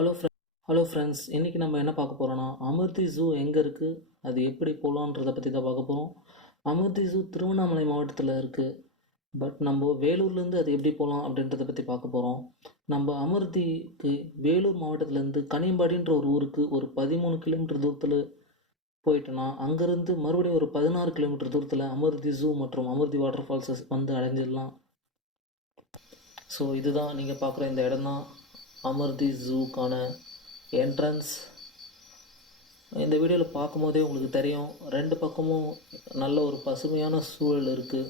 Hello friends, இன்றைக்கி நம்ம என்ன பார்க்க போகிறோன்னா, அமிர்தி ஜூ எங்கே இருக்குது, அது எப்படி போகலான்றதை பற்றி தான் பார்க்க போகிறோம். அமிர்தி ஜூ திருவண்ணாமலை மாவட்டத்தில் இருக்குது. பட் நம்ம வேலூர்லேருந்து அது எப்படி போகலாம் அப்படின்றத பற்றி பார்க்க போகிறோம். நம்ம அமிர்திக்கு வேலூர் மாவட்டத்துலேருந்து கனியம்பாடின்ற ஒரு ஊருக்கு ஒரு 13 கிலோமீட்டர் தூரத்தில் போயிட்டோன்னா, அங்கேருந்து மறுபடியும் ஒரு 16 கிலோமீட்டர் தூரத்தில் அமிர்தி ஜூ மற்றும் அமிர்தி வாட்டர் ஃபால்ஸை வந்து அடைஞ்சிடலாம். ஸோ இதுதான் நீங்கள் பார்க்குற இந்த இடம் தான் அமிர்தி ஜூக்கான என்ட்ரன்ஸ். இந்த வீடியோவில் பார்க்கும்போதே உங்களுக்கு தெரியும், ரெண்டு பக்கமும் நல்ல ஒரு பசுமையான சூழல் இருக்குது.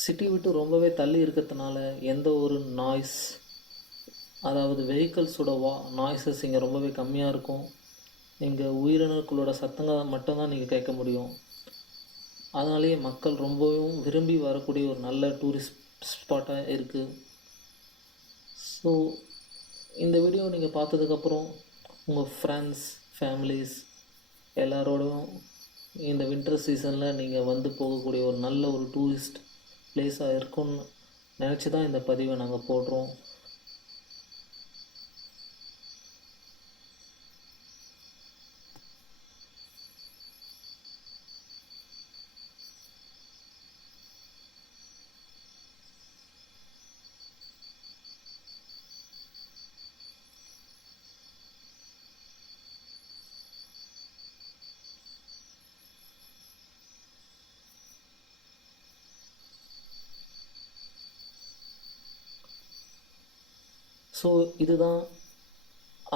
சிட்டி விட்டு ரொம்பவே தள்ளி இருக்கிறதுனால எந்த ஒரு நாய்ஸ், அதாவது வெஹிக்கல்ஸோட நாய்ஸஸ் இங்கே ரொம்பவே கம்மியாக இருக்கும். இங்கே உயிரினங்களோட சத்தங்கள் மட்டும்தான் நீங்கள் கேட்க முடியும். அதனாலேயே மக்கள் ரொம்பவும் விரும்பி வரக்கூடிய ஒரு நல்ல டூரிஸ்ட் ஸ்பாட்டாக இருக்குது. ஸோ இந்த வீடியோ நீங்கள் பார்த்ததுக்கப்புறம் உங்கள் ஃப்ரெண்ட்ஸ், ஃபேமிலிஸ் எல்லாரோடும் இந்த வின்டர் சீசனில் நீங்கள் வந்து போகக்கூடிய ஒரு நல்ல ஒரு டூரிஸ்ட் பிளேஸாக இருக்கும்னு நினச்சி தான் இந்த பதிவை நாங்கள் போடுறோம். ஸோ இதுதான்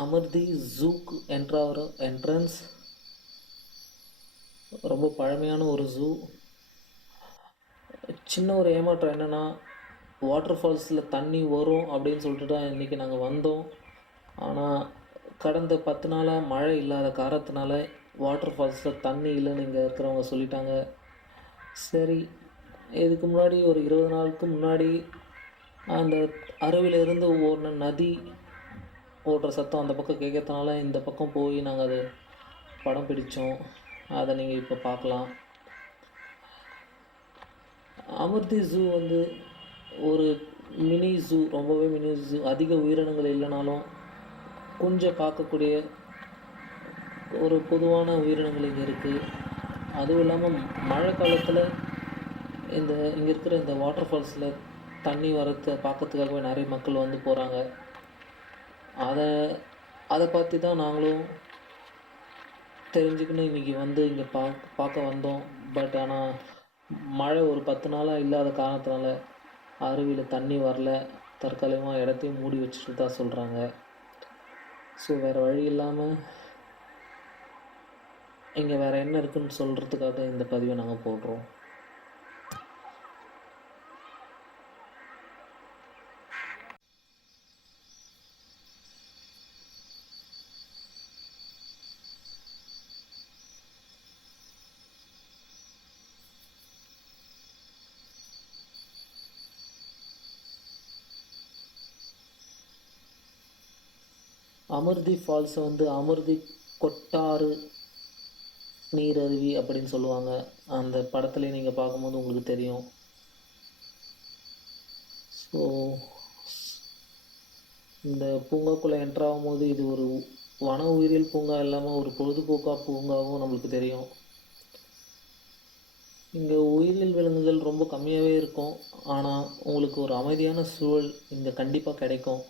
அமிர்தி ஜூக்கு என்ட்ராகிற என்ட்ரன்ஸ். ரொம்ப பழமையான ஒரு ஜூ. சின்ன ஒரு ஏமாற்றம் என்னென்னா, வாட்டர் ஃபால்ஸில் தண்ணி வரும் அப்படின்னு சொல்லிட்டு தான் இன்றைக்கி நாங்கள் வந்தோம். ஆனால் கடந்த 10 நாளாக மழை இல்லாத காரணத்தினால வாட்டர் ஃபால்ஸில் தண்ணி இல்லைன்னு இங்கே இருக்கிறவங்க சொல்லிட்டாங்க. சரி, இதுக்கு முன்னாடி ஒரு 20 நாளுக்கு முன்னாடி அந்த அருவியிலிருந்து ஓடின நதி ஓடுற சத்தம் அந்த பக்கம் கேட்கறதுனால இந்த பக்கம் போய் நாங்கள் அதை படம் பிடித்தோம். அதை நீங்கள் இப்போ பார்க்கலாம். அமிர்தி ஜூ வந்து ஒரு மினி ஜூ, ரொம்பவே மினி ஜூ. அதிக உயிரினங்கள் இல்லைனாலும் கொஞ்சம் பார்க்கக்கூடிய ஒரு பொதுவான உயிரினங்கள் இங்கே இருக்குது. அதுவும் இல்லாமல் மழை காலத்தில் இங்கே இருக்கிற இந்த வாட்டர் ஃபால்ஸில் தண்ணி வரத்தை பார்க்கறதுக்காகவே நிறைய மக்கள் வந்து போகிறாங்க. அதை பார்த்து தான் நாங்களும் தெரிஞ்சுக்கணும் இன்றைக்கி வந்து இங்கே பார்க்க வந்தோம். பட் ஆனால் மழை ஒரு 10 நாளாக இல்லாத காரணத்தினால அருவியில் தண்ணி வரல. தற்காலிகமாக இடத்தையும் மூடி வச்சுட்டு தான் சொல்கிறாங்க. ஸோ வேறு வழி இல்லாமல் இங்கே வேறு என்ன இருக்குதுன்னு சொல்கிறதுக்காக இந்த பதிவை நாங்கள் போடுறோம். அமிர்தி ஃபால்ஸை வந்து அமிர்தி கொட்டாறு நீரருவி அப்படின்னு சொல்லுவாங்க. அந்த படத்துலேயே நீங்கள் பார்க்கும்போது உங்களுக்கு தெரியும். ஸோ இந்த பூங்காக்குள்ளே என்ட்ராகும் போது இது ஒரு வன உயிரியல் பூங்கா இல்லாமல் ஒரு பொழுதுபோக்காக பூங்காவும் நம்மளுக்கு தெரியும். இங்கே உயிரியல் விலங்குகள் ரொம்ப கம்மியாகவே இருக்கும். ஆனால் உங்களுக்கு ஒரு அமைதியான சூழல் இங்கே கண்டிப்பாக கிடைக்கும்.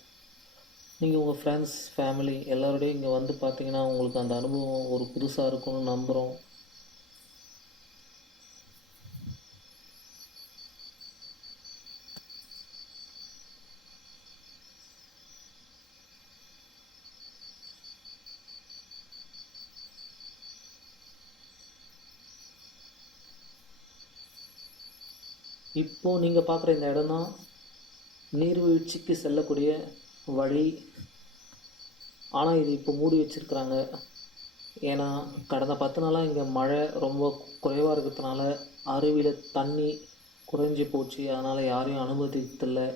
நீங்கள் உங்கள் ஃப்ரெண்ட்ஸ், ஃபேமிலி எல்லோரோடையும் இங்கே வந்து பார்த்தீங்கன்னா உங்களுக்கு அந்த அனுபவம் ஒரு புதுசாக இருக்கும்னு நம்புகிறோம். இப்போது நீங்கள் பார்க்குற இந்த இடம் தான் நீர்வீழ்ச்சிக்கு செல்லக்கூடிய வழி. ஆனால் இது இப்போ மூடி வச்சுருக்குறாங்க. ஏன்னா கடந்த 10 நாளாக இங்கே மழை ரொம்ப குறைவாக இருக்கிறதுனால அருவியில் தண்ணி குறைஞ்சி போச்சு. அதனால் யாரையும் அனுமதித்தில்லை.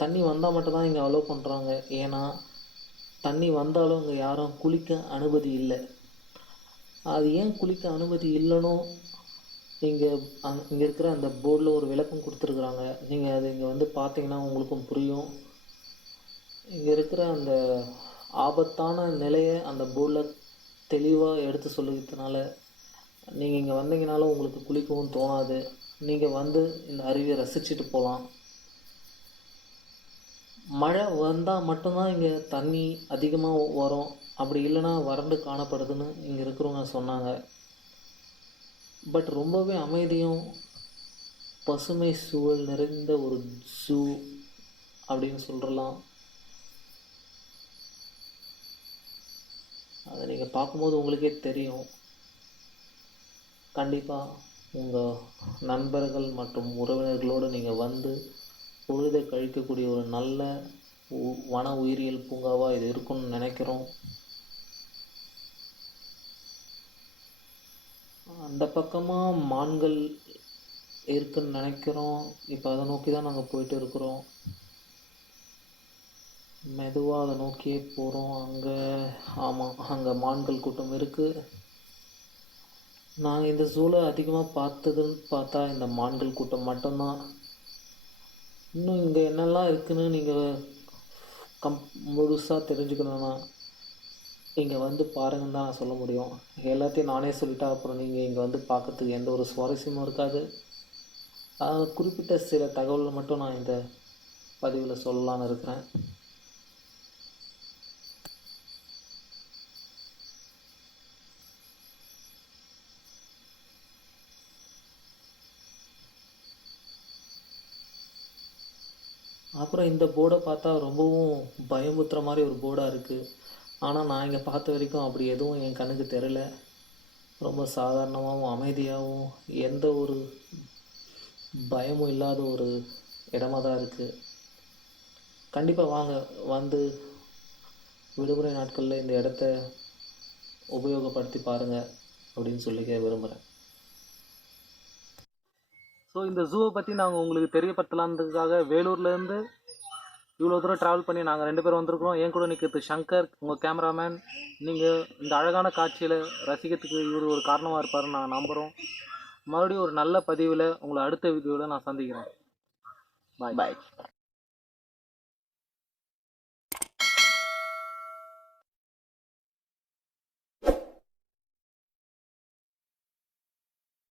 தண்ணி வந்தால் மட்டும்தான் இங்கே அலோவ் பண்ணுறாங்க. ஏன்னா தண்ணி வந்தாலும் இங்கே யாரும் குளிக்க அனுமதி இல்லை. அது ஏன் குளிக்க அனுமதி இல்லைன்னு இங்கே இருக்கிற அந்த போர்டில் ஒரு விளக்கம் கொடுத்துருக்குறாங்க. நீங்கள் அது இங்கே வந்து பார்த்தீங்கன்னா உங்களுக்கும் புரியும். இங்கே இருக்கிற அந்த ஆபத்தான நிலையை அந்த போர்டில் தெளிவாக எடுத்து சொல்லிக்கிறதுனால நீங்கள் இங்கே வந்தீங்கனாலும் உங்களுக்கு குளிக்கவும் தோணாது. நீங்கள் வந்து இந்த அருவியை ரசிச்சுட்டு போகலாம். மழை வந்தால் மட்டும்தான் இங்கே தண்ணி அதிகமாக வரும், அப்படி இல்லைன்னா வறண்டு காணப்படுதுன்னு இங்கே இருக்கிறவங்க சொன்னாங்க. பட் ரொம்பவே அமைதியும் பசுமை சூழல் நிறைந்த ஒரு ஜூ அப்படின்னு சொல்கிறலாம். அதை நீங்கள் பார்க்கும்போது உங்களுக்கே தெரியும். கண்டிப்பாக உங்கள் நண்பர்கள் மற்றும் உறவினர்களோடு நீங்கள் வந்து பொழுதை கழிக்கக்கூடிய ஒரு நல்ல வன உயிரியல் பூங்காவாக இது இருக்கும்னு நினைக்கிறோம். அந்த பக்கமாக மான்கள் இருக்குன்னு நினைக்கிறோம். இப்போ அதை நோக்கி தான் நாங்கள் போயிட்டு இருக்கிறோம். மெதுவாக அதை நோக்கியே போகிறோம். ஆமாம், அங்கே மான்கள் கூட்டம் இருக்குது. நாங்கள் இந்த ஜூலை அதிகமாக பார்த்ததுன்னு பார்த்தா இந்த மான்கள் கூட்டம் மட்டும்தான். இன்னும் இங்கே என்னெல்லாம் இருக்குதுன்னு நீங்கள் முழுசாக தெரிஞ்சுக்கணுன்னா இங்கே வந்து பாருங்கன்னு தான் நான் சொல்ல முடியும். எல்லாத்தையும் நானே சொல்லிட்டா அப்புறம் நீங்கள் இங்கே வந்து பார்க்கறதுக்கு எந்த ஒரு சுவாரஸ்யமும் இருக்காது. குறிப்பிட்ட சில தகவல்கள் மட்டும் நான் இந்த பதிவில் சொல்லலான்னு இருக்கிறேன். அப்புறம் இந்த போர்டை பார்த்தா ரொம்பவும் பயமுறுத்துற மாதிரி ஒரு போர்டாக இருக்குது. ஆனால் நான் இங்கே பார்த்த வரைக்கும் அப்படி எதுவும் என் கண்ணுக்கு தெரியல. ரொம்ப சாதாரணமாகவும் அமைதியாகவும் எந்த ஒரு பயமும் இல்லாத ஒரு இடமா தான் இருக்குது. கண்டிப்பாக வாங்க, வந்து விடுமுறை நாட்களில் இந்த இடத்த உபயோகப்படுத்தி பாருங்கள் அப்படின்னு சொல்லிக்க விரும்புகிறேன். ஸோ இந்த ஜூவை பற்றி நாங்கள் உங்களுக்கு தெரியப்படுத்தலான்றதுக்காக வேலூர்லேருந்து இவ்வளோ தூரம் ட்ராவல் பண்ணி நாங்கள் 2 பேரும் வந்திருக்கிறோம். என் கூட நிற்கிறது சங்கர், உங்கள் கேமராமேன். நீங்கள் இந்த அழகான காட்சியில் ரசிக்கிறதுக்கு இவர் ஒரு காரணமாக இருப்பாருன்னு நாங்கள் நம்புகிறோம். மறுபடியும் ஒரு நல்ல பதிவில் உங்களை அடுத்த வீடியோவில் நான் சந்திக்கிறேன். பாய்.